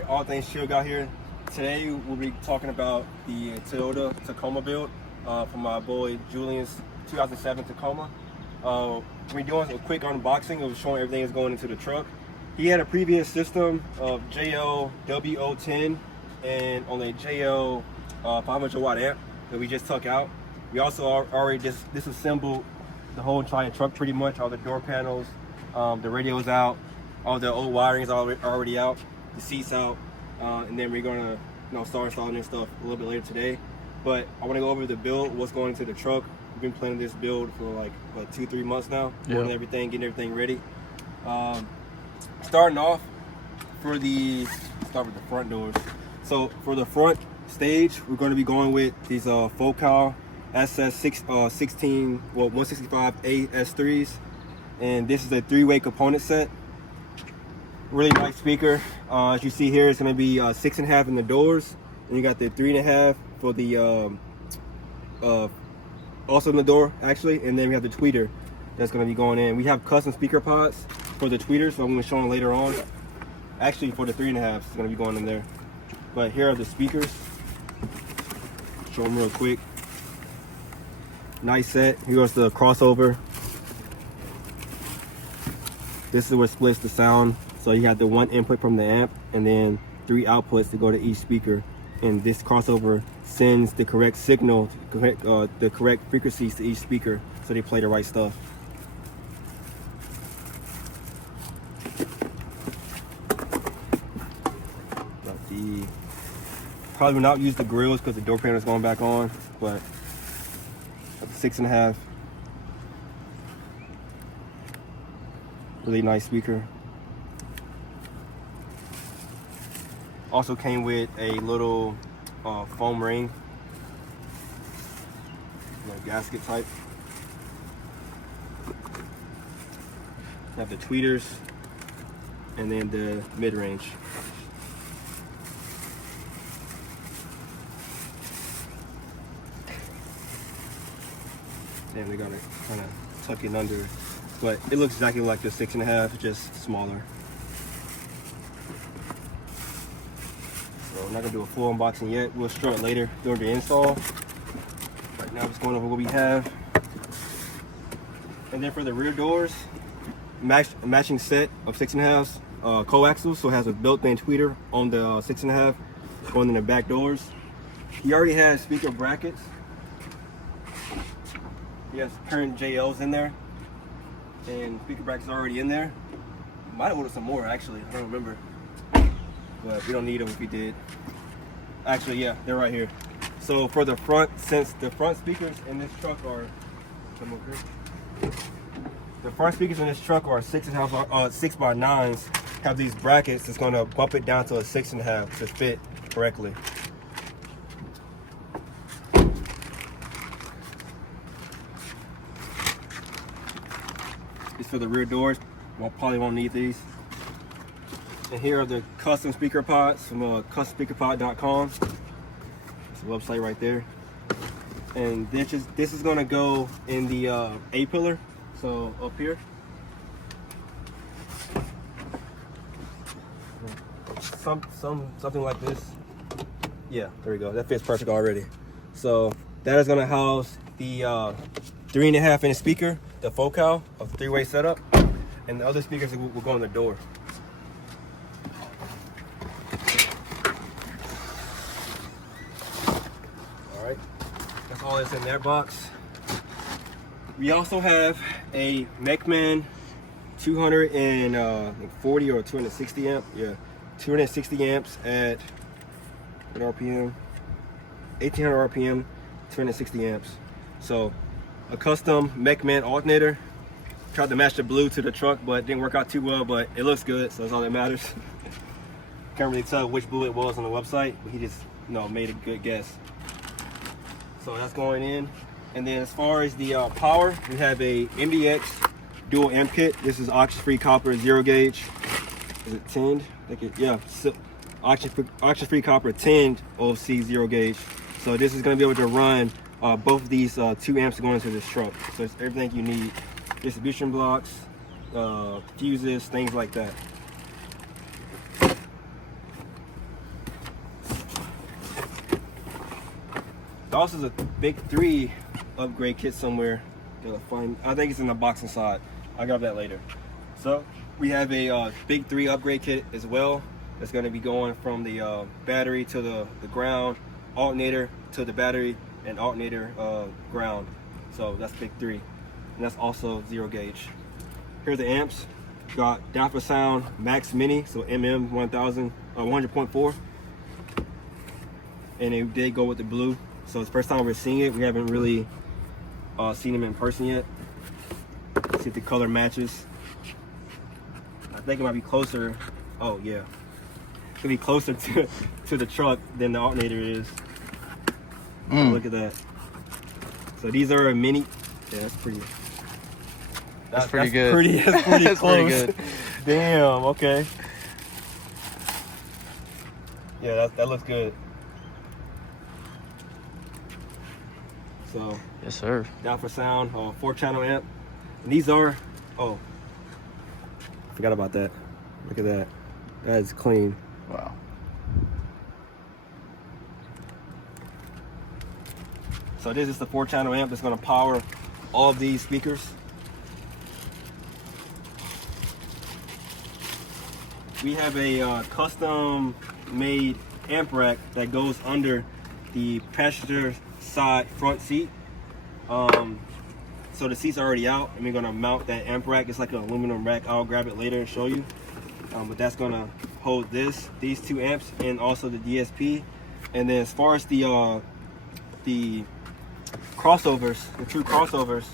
Alright, all things chill out here. Today we'll be talking about the Toyota Tacoma build from my boy Julian's 2007 Tacoma. We're doing a quick unboxing of showing everything that's going into the truck. He had a previous system of JLWO10 and on a JL 500 watt amp that we just took out. We also already disassembled the whole entire truck pretty much, all the door panels, the radio's out, all the old wiring is already out, the seats out, and then we're gonna start installing this stuff a little bit later today. But I want to go over the build, what's going into the truck. We've been planning this build for like 2-3 months now, getting everything ready. Starting off start with the front doors. So for the front stage, we're going to be going with these Focal SS165 AS3s, and this is a 3-way component set. Really nice speaker. As you see here, it's going to be 6.5 in the doors, and you got the 3.5 for the also in the door actually, and then we have the tweeter that's going to be going in. We have custom speaker pods for the tweeters, so I'm going to show them later on. Actually, for the 3.5, it's going to be going in there. But here are the speakers. Show them real quick. Nice set. Here's the crossover. This is what splits the sound. So you have the one input from the amp and then 3 outputs to go to each speaker. And this crossover sends the correct signal, the correct frequencies to each speaker, so they play the right stuff. Probably will not use the grills because the door panel is going back on, but 6.5. Really nice speaker. Also came with a little foam ring, gasket type. Have the tweeters and then the mid-range. And we gotta kind of tuck it under, but it looks exactly like the 6.5, just smaller. So I'm not gonna do a full unboxing yet. We'll show it later during the install. Right now, just going over what we have. And then for the rear doors, a matching set of 6.5s, coaxials, so it has a built-in tweeter on the 6.5 going in the back doors. He already has speaker brackets. He has current JLs in there, and speaker brackets are already in there. Might have ordered some more actually, I don't remember, but we don't need them if we did. Actually, yeah, they're right here. So for the front, since the front speakers in this truck are, the front speakers in this truck are 6x9s, have these brackets that's going to bump it down to a 6.5 to fit correctly. For the rear doors, probably won't need these. And here are the custom speaker pods from customspeakerpod.com. It's a website right there. And this is going to go in the A pillar, so up here. Something like this. Yeah, there we go. That fits perfect already. So that is going to house the 3.5 inch speaker, the Focal, a 3-way setup, and the other speakers will go in the door. All right, that's all that's in that box. We also have a Mechman 240 or 260 amp, 260 amps at what RPM? 1800 RPM, 260 amps. So a custom Mechman alternator. Tried to match the blue to the truck, but it didn't work out too well, but it looks good, so that's all that matters. Can't really tell which blue it was on the website, but he just made a good guess. So that's going in. And then as far as the power, we have a MDX dual amp kit. This is oxygen-free copper 0 gauge. Is it tinned? Oxygen-free copper tinned OFC 0 gauge. So this is going to be able to run both of these 2 amps going into this truck. So it's everything you need. Distribution blocks, fuses, things like that. Also, is a Big 3 upgrade kit somewhere. Gotta find. I think it's in the box inside. I'll grab that later. So we have a Big 3 upgrade kit as well. That's going to be going from the battery to the ground, alternator to the battery, and alternator ground. So that's Big 3, and that's also 0 gauge. Here are the amps. Got Alpha Sound Max Mini, so MM 1000 100.4, and they did go with the blue. So it's the first time we're seeing it. We haven't really seen them in person yet. See if the color matches. I think it might be closer. Oh yeah, it could be closer to the truck than the alternator is. Look at that. So these are a mini. Yeah, that's pretty. That's pretty good. That's pretty That's close. pretty good. Damn. Okay. Yeah, that looks good. So. Yes, sir. Alpha Sound 4-channel amp. And these are. Oh. Forgot about that. Look at that. That is clean. Wow. So this is the 4-channel amp that's going to power all of these speakers. We have a custom made amp rack that goes under the passenger side front seat. So the seats are already out, and we're going to mount that amp rack. It's like an aluminum rack. I'll grab it later and show you. But that's going to hold these 2 amps, and also the DSP. And then as far as the crossovers, the true crossovers,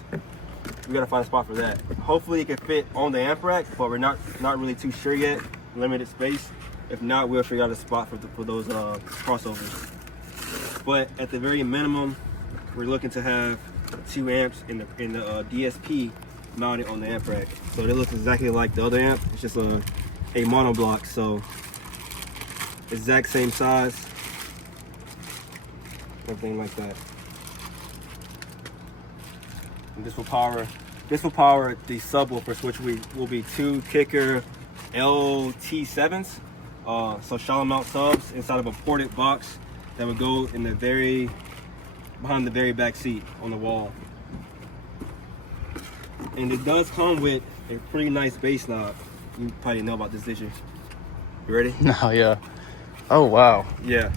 we got to find a spot for that. Hopefully it can fit on the amp rack, but we're not really too sure yet. Limited space. If not, we'll figure out a spot for those crossovers. But at the very minimum, we're looking to have 2 amps in the DSP mounted on the amp rack. So it looks exactly like the other amp. It's just a monoblock, so exact same size, everything like that. And this will power the subwoofers, which will be 2 kicker LT7s. So shallow mount subs inside of a ported box that would go in behind the very back seat on the wall. And it does come with a pretty nice bass knob. You probably didn't know about this, did you? You ready? No, yeah. Oh, wow. Yeah.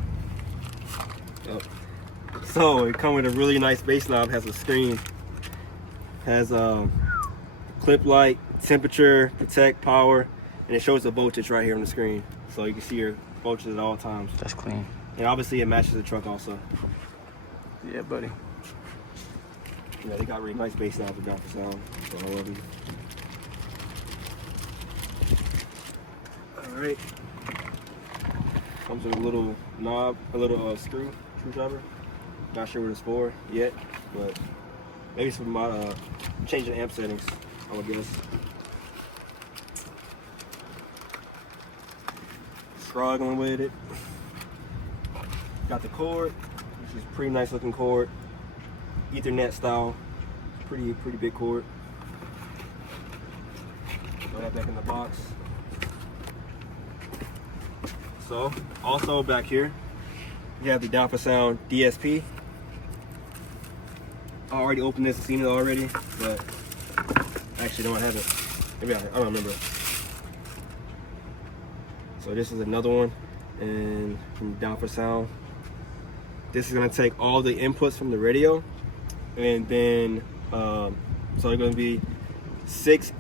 So it comes with a really nice bass knob. Has a screen. Has clip light, temperature, protect, power, and it shows the voltage right here on the screen. So you can see your voltage at all times. That's clean. And obviously it matches the truck also. Yeah, buddy. Yeah, they got really nice bass knobs with Alpha Sound. So I love them. Alright. Comes with a little knob, a little screwdriver. Not sure what it's for yet, but maybe it's for my changing amp settings, I would guess. Struggling with it. Got the cord, which is a pretty nice looking cord. Ethernet style. Pretty big cord. Throw that back in the box. So, also back here, you have the Alpha Sound DSP. I already opened this and seen it already, but actually no, I haven't. Maybe I don't remember. So this is another one, and from Alpha Sound. This is gonna take all the inputs from the radio, and then so they're gonna be six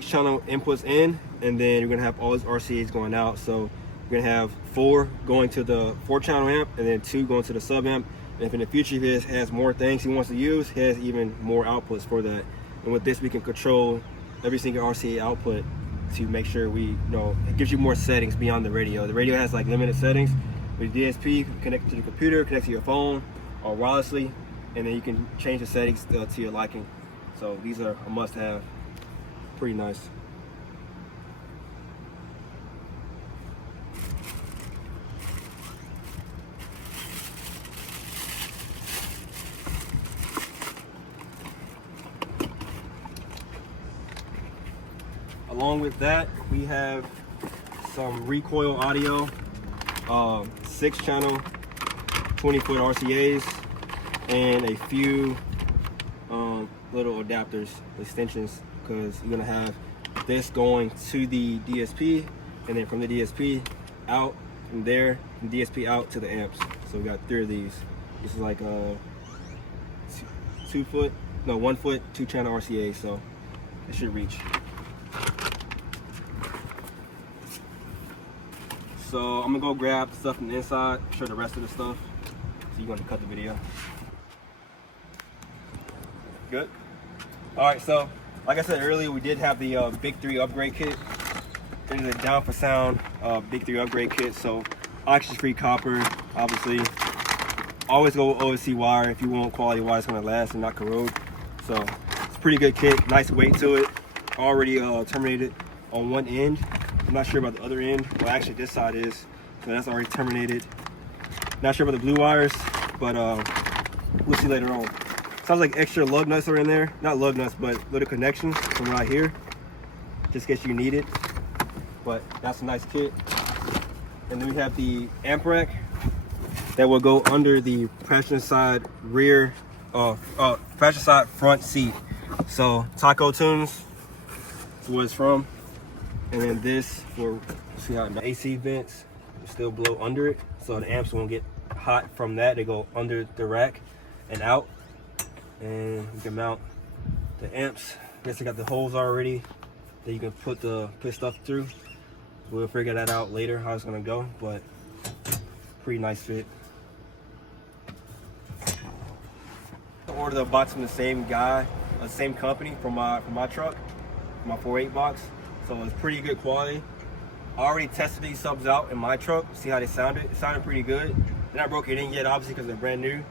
channel inputs in, and then you're gonna have all these RCAs going out. So you're gonna have 4 going to the 4-channel amp, and then 2 going to the sub amp. And if in the future he has more things he wants to use, he has even more outputs for that. And with this, we can control every single RCA output to make sure it gives you more settings beyond the radio. The radio has like limited settings. With DSP, connect to the computer, connect to your phone, or wirelessly, and then you can change the settings to your liking. So these are a must-have. Pretty nice. Along with that, we have some recoil audio, 6-channel, 20-foot RCAs, and a few little adapters, extensions, because you're gonna have this going to the DSP, and then from the DSP out, from there, from DSP out to the amps. So we got 3 of these. This is like a 1 foot, 2 channel RCA, so it should reach. So I'm gonna go grab stuff from the inside, show the rest of the stuff. So you're gonna cut the video. Good. All right, so like I said earlier, we did have the Big 3 upgrade kit. This is a Down for Sound Big 3 upgrade kit. So oxygen-free copper, obviously. Always go with OFC wire if you want quality wire that's gonna last and not corrode. So it's a pretty good kit, nice weight to it. Already terminated on one end. I'm not sure about the other end. Well, actually this side is, so that's already terminated. Not sure about the blue wires, but we'll see later on. Sounds like extra lug nuts are in there. Not lug nuts, but little connections from right here, just in case you need it. But that's a nice kit. And then we have the amp rack that will go under the passenger side rear, passenger side front seat. So Taco Tunes is where it's from. And then this, for see how the AC vents will still blow under it, so the amps won't get hot from that. They go under the rack and out, and you can mount the amps. Guess I got the holes already that you can put stuff through. We'll figure that out later how it's gonna go, but pretty nice fit. I ordered the box from the same guy, the same company for my truck, my 4.8 box. So it's pretty good quality. I already tested these subs out in my truck, see how they sounded. It sounded pretty good. They're not broken in yet, obviously, because they're brand new.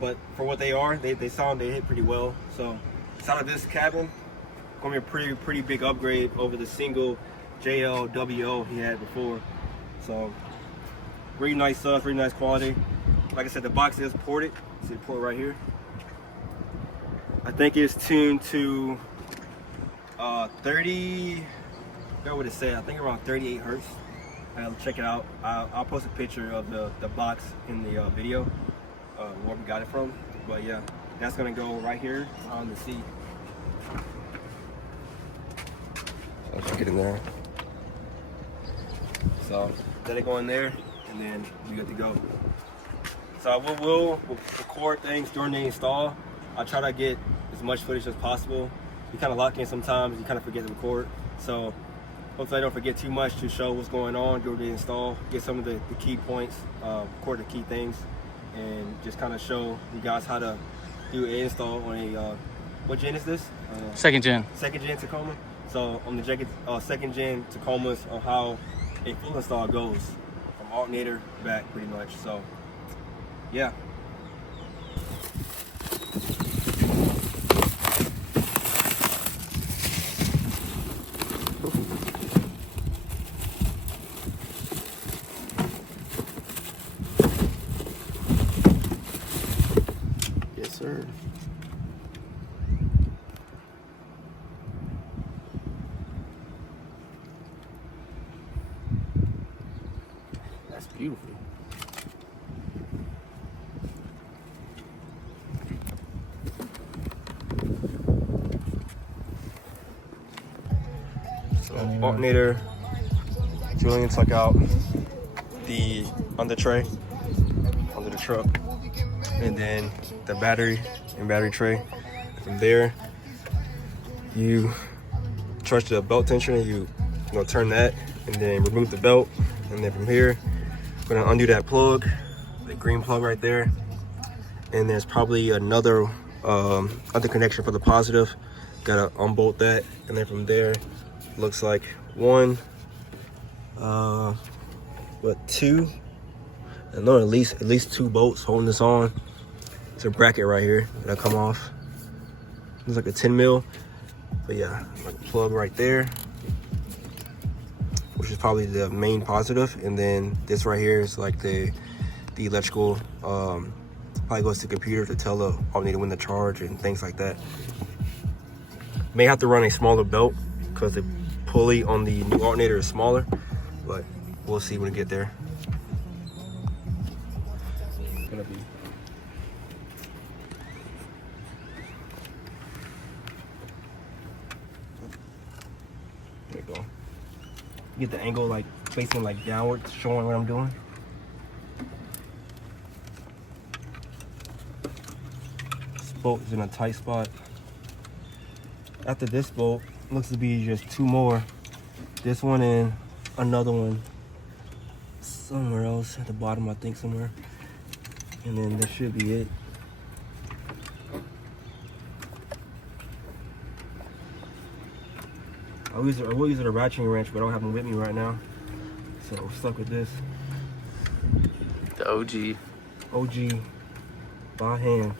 But for what they are, they hit pretty well. So inside of this cabin, gonna be a pretty big upgrade over the single JLWO he had before. So really nice stuff, really nice quality. Like I said, the box is ported. See the port right here. I think it's tuned to 30, what would it say? I think around 38 hertz. I'll check it out. I'll post a picture of the box in the video, where we got it from. But yeah, that's gonna go right here on the seat. So I'll get in there. So let it go in there, and then we good to go. So we'll record things during the install. I try to get as much footage as possible. You kind of lock in sometimes, you kind of forget to record. So hopefully I don't forget too much to show what's going on during the install, get some of the key points, record the key things, and just kind of show you guys how to do an install on a, what gen is this? Second gen. Second gen Tacoma. So on the second gen Tacomas, on how a full install goes, from alternator back pretty much. So yeah. Yes, sir. That's beautiful. So alternator, Julian took out the under tray under the truck, and then the battery and battery tray. From there, you touch the belt tensioner, you turn that, and then remove the belt, and then from here, we're gonna undo that plug, the green plug right there, and there's probably another other connection for the positive. Gotta unbolt that, and then from there, looks like one, two, and no, at least 2 bolts holding this on. It's a bracket right here that'll come off. It's like a 10 mil, but yeah, like a plug right there, which is probably the main positive, and then this right here is like the electrical. Probably goes to the computer to tell the alternator when to charge and things like that. May have to run a smaller belt because the pulley on the new alternator is smaller, but we'll see when we get there. Gonna be Get the angle like facing like downward, showing what I'm doing. This bolt is in a tight spot. After this bolt, looks to be just 2 more. This one and another one somewhere else at the bottom, I think somewhere. And then that should be it. I will use a ratcheting wrench, but I don't have them with me right now. So I'm stuck with this. The OG. OG by hand.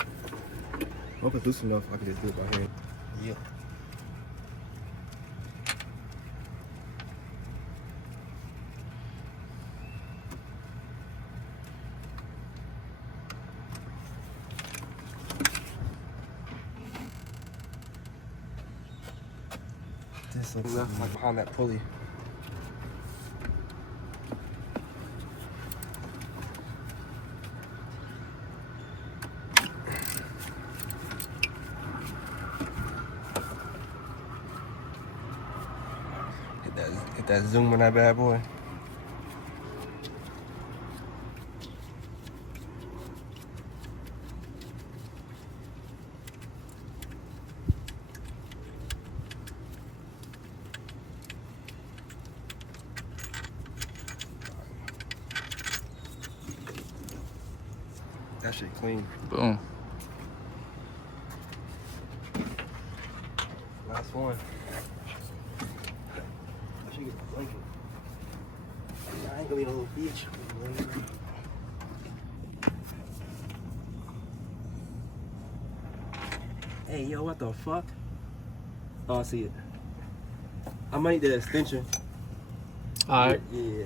I hope it's loose enough I can just do it by hand. Yeah. This looks like behind that pulley. Hit that zoom on that bad boy. That shit clean. Boom. Last one. I should get the blanket. I ain't gonna be a little bitch. Hey, yo, what the fuck? Oh, I see it. I might need the extension. Alright. Yeah.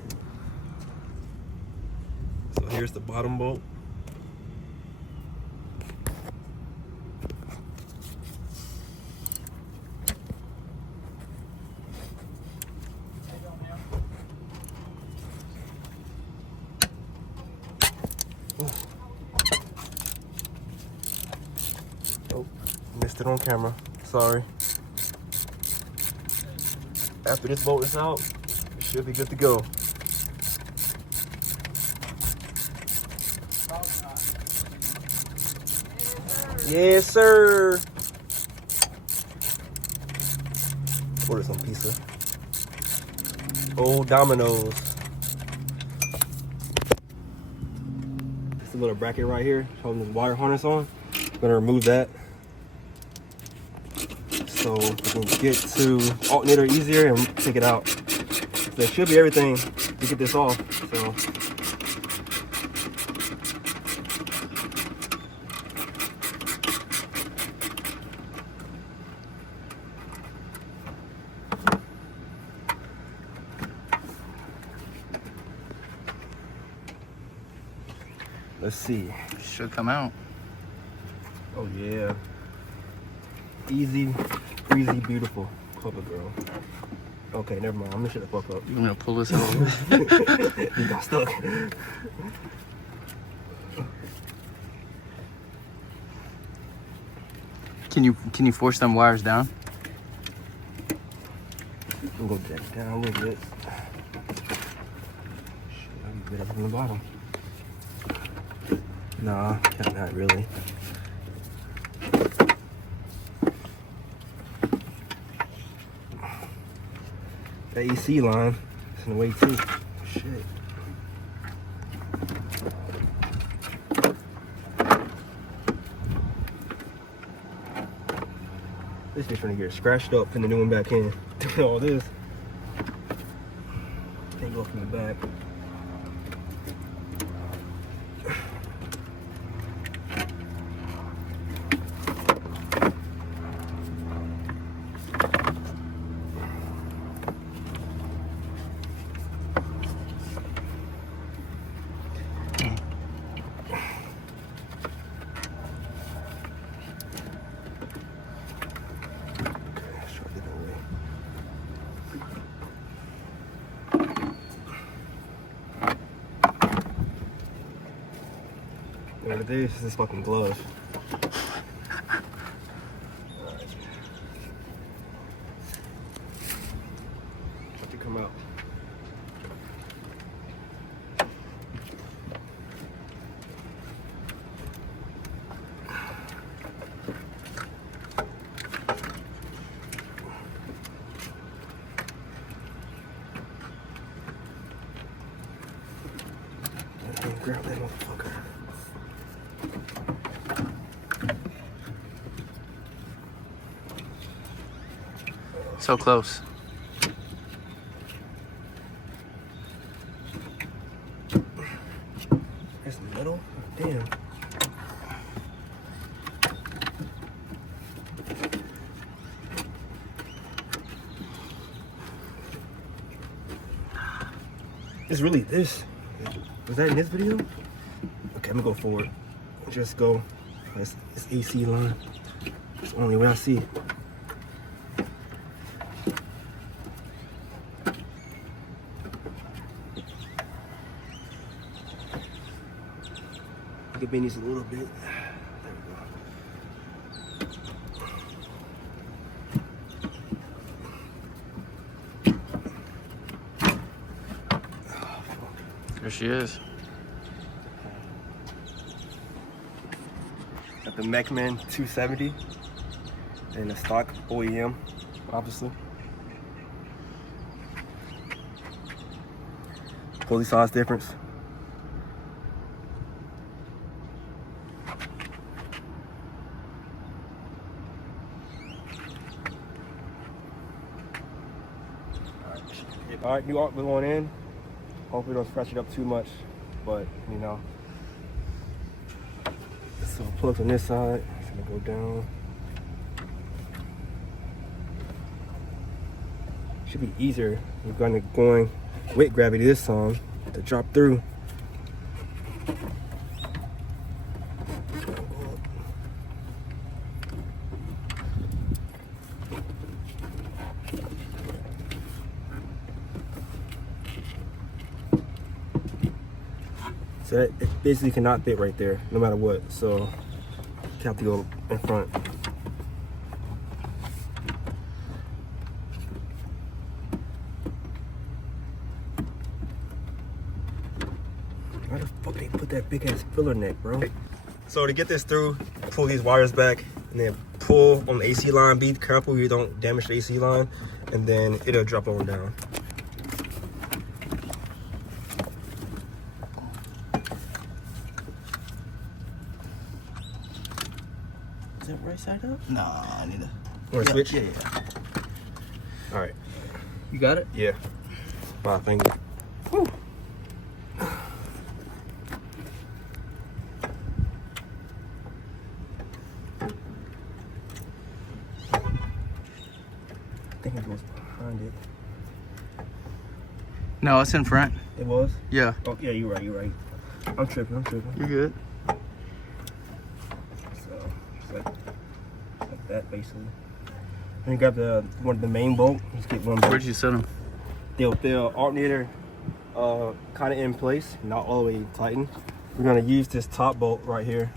So here's the bottom bolt. Oh, missed it on camera. Sorry. After this bolt is out, it should be good to go. Yes, sir. Order some pizza. Old Domino's. This little bracket right here, holding this wire harness on. I'm gonna remove that so we can get to alternator easier and take it out. So there should be everything to get this off. So let's see. Should come out. Oh yeah. Easy, breezy, beautiful. Cover girl. Okay, never mind. I'm gonna shut the fuck up. You gonna pull this out? You got stuck. Can you force them wires down? I'm gonna go down a little bit. Shit, I'll be good up from the bottom. Nah, not really. The AC line is in the way too. Shit. This bitch trying to get scratched up, putting the new one back in. Doing all this. Can't go from the back. There it is, this fucking glove. Let it come out. Grab that motherfucker. So close. That's the middle? Damn. It's really this. Was that in this video? Okay, I'm gonna go forward. Just go. It's AC line. It's the only way I see it. I can bend these a little bit. There we go. There she is. Got the Mechman 270 and the stock OEM, obviously. Fully size difference. All right, we're going in. Hopefully, don't scratch it up too much, but you know. So plugs on this side. It's gonna go down. Should be easier. We're gonna going with gravity this time to drop through. So it basically cannot fit right there, no matter what. So you have to go in front. Why the fuck they put that big ass filler neck, bro? So to get this through, pull these wires back and then pull on the AC line. Be careful you don't damage the AC line, and then it'll drop on down. Is that right side up? Nah, I need to. Want to switch? Yeah. All right. You got it? Yeah. Wow, thank you. Whew. I think it goes behind it. No, it's in front. It was? Yeah. Oh, yeah, you're right. I'm tripping. You're good. So, just like that, basically. Then you grab one of the main bolt. Just get one bolt. Where'd you set them? The alternator kind of in place, not all the way tightened. We're gonna use this top bolt right here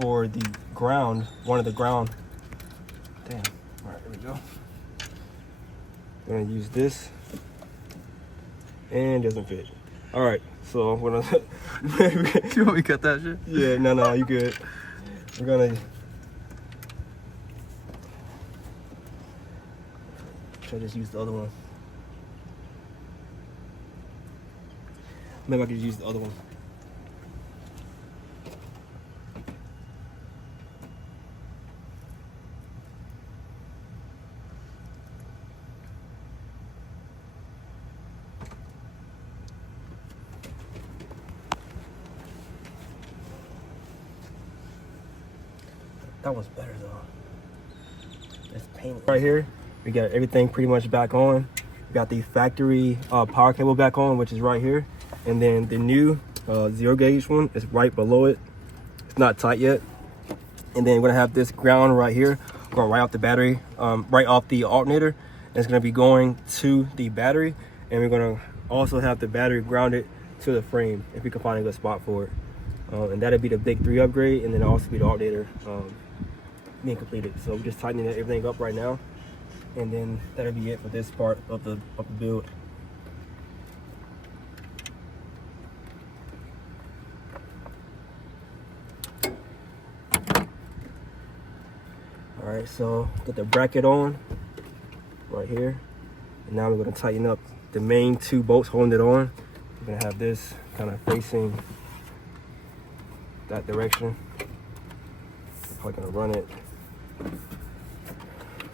for the ground, one of the ground. Damn, all right, there we go. We're gonna use this, and it doesn't fit. All right, so I'm gonna. You want me to cut that shit? Yeah, no, you good. We're gonna try to just use the other one. Maybe I could use the other one. That was better though. It's painless. Right here, we got everything pretty much back on. We got the factory power cable back on, which is right here. And then the new 0 gauge one is right below it. It's not tight yet. And then we're gonna have this ground right here, going right off the battery, right off the alternator. And it's gonna be going to the battery. And we're gonna also have the battery grounded to the frame if we can find a good spot for it. And that'll be the big 3 upgrade, and then also be the alternator being completed. So we're just tightening everything up right now, and then that'll be it for this part of the build. All right, so get the bracket on right here. And now we're gonna tighten up the main 2 bolts holding it on. We're gonna have this kind of facing that direction. Probably gonna run it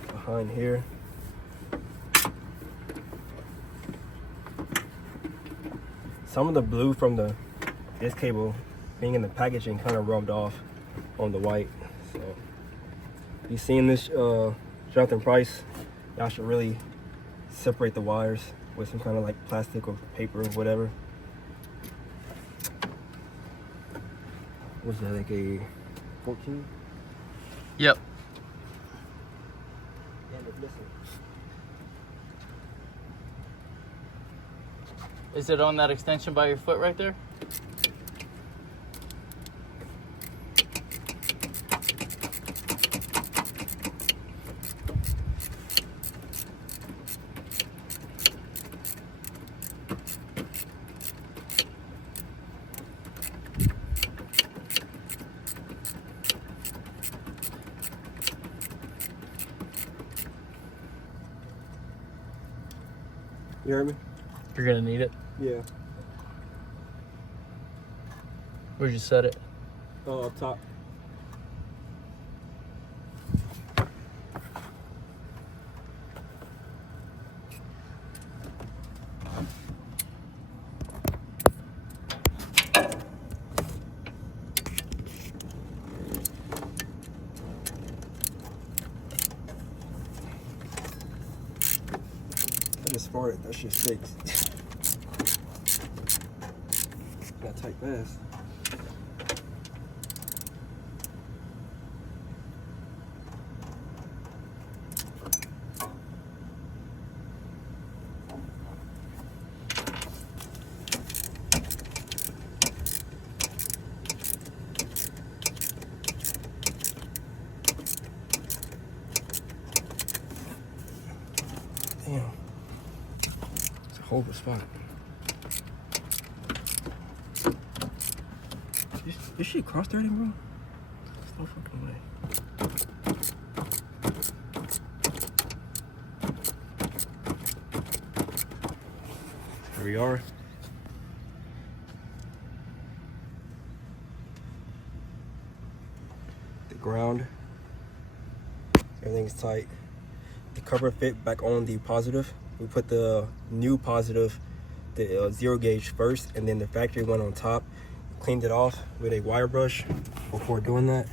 behind here. Some of the blue from this cable being in the packaging kind of rubbed off on the white. So if you're seeing this Jonathan Price, y'all should really separate the wires with some kind of like plastic or paper or whatever. Was that like a 14? Yep. Damn, it's missing. Is it on that extension by your foot right there? You heard me? You're gonna need it. Yeah. Where'd you set it? Oh, up top. I just farted. That shit stinks. Got tight fast. Damn. It's a whole spot. Is she cross threading, bro? There's no fucking way. Here we are. The ground. Everything's tight. The cover fit back on the positive. We put the new positive, the 0 gauge first, and then the factory one on top. Cleaned it off with a wire brush before doing that.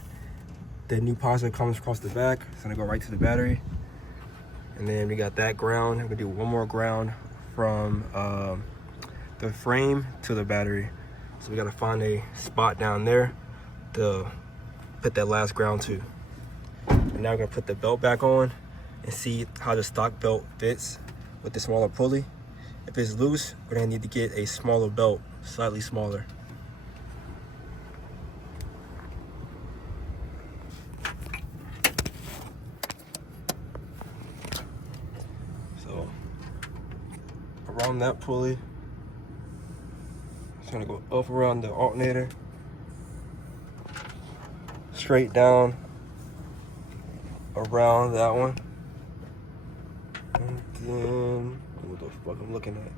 The new positive comes across the back. It's gonna go right to the battery. And then we got that ground. We're gonna do one more ground from the frame to the battery. So we gotta find a spot down there to put that last ground to. And now we're gonna put the belt back on and see how the stock belt fits with the smaller pulley. If it's loose, we're gonna need to get a smaller belt, slightly smaller. So around that pulley, it's gonna go up around the alternator, straight down around that one, and then what the fuck I'm looking at?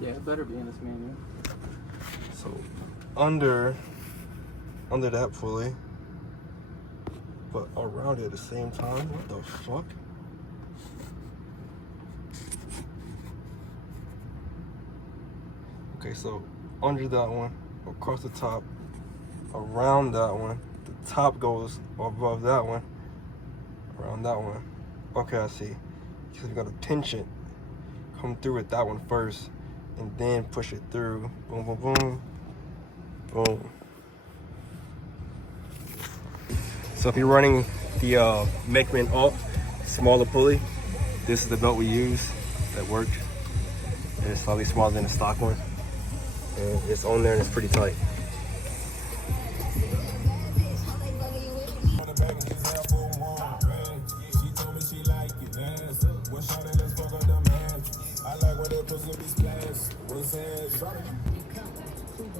Yeah, it better be in this manual. So under that pulley, but around it at the same time. What the fuck? Okay, so under that one, across the top, around that one, the top goes above that one, around that one. Okay, I see. Because we gotta pinch it, come through with that one first, and then push it through. Boom, boom, boom, boom. So if you're running the Mechman Alt smaller pulley, this is the belt we use that worked. And it's slightly smaller than the stock one. And it's on there and it's pretty tight.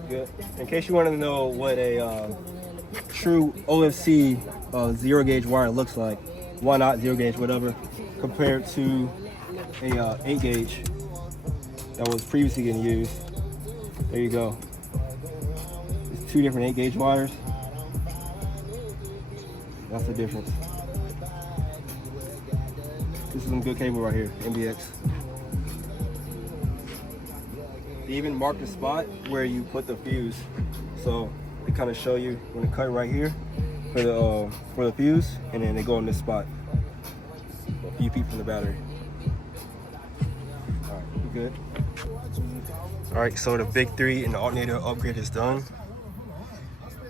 Good. In case you want to know what a true OFC a 0 gauge wire looks like. Why not 0 gauge, whatever, compared to a 8 gauge that was previously getting used. There you go. It's 2 different 8 gauge wires. That's the difference. This is some good cable right here, MBX. They even mark the spot where you put the fuse. So they kind of show you when to cut right here for the fuse, and then they go in this spot, a few feet from the battery. All right, we're good. All right, so the Big 3 and the alternator upgrade is done.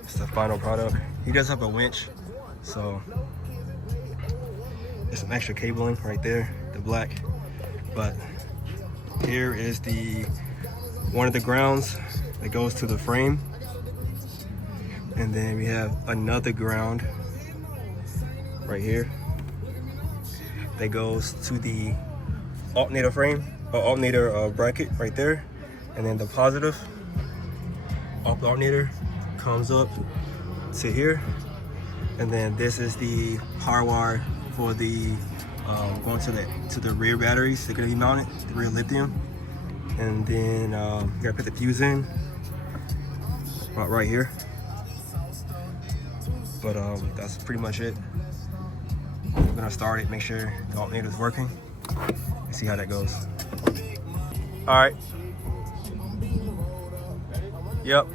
It's the final product. He does have a winch, so there's some extra cabling right there, the black. But here is one of the grounds that goes to the frame. And then we have another ground right here that goes to the alternator frame, or alternator bracket right there. And then the positive off the alternator comes up to here. And then this is the power wire for the going to the rear batteries. They're gonna be mounted, the rear lithium. And then you gotta put the fuse in right here. But that's pretty much it. We're gonna start it, make sure the alternator is working, and see how that goes. All right. Yep.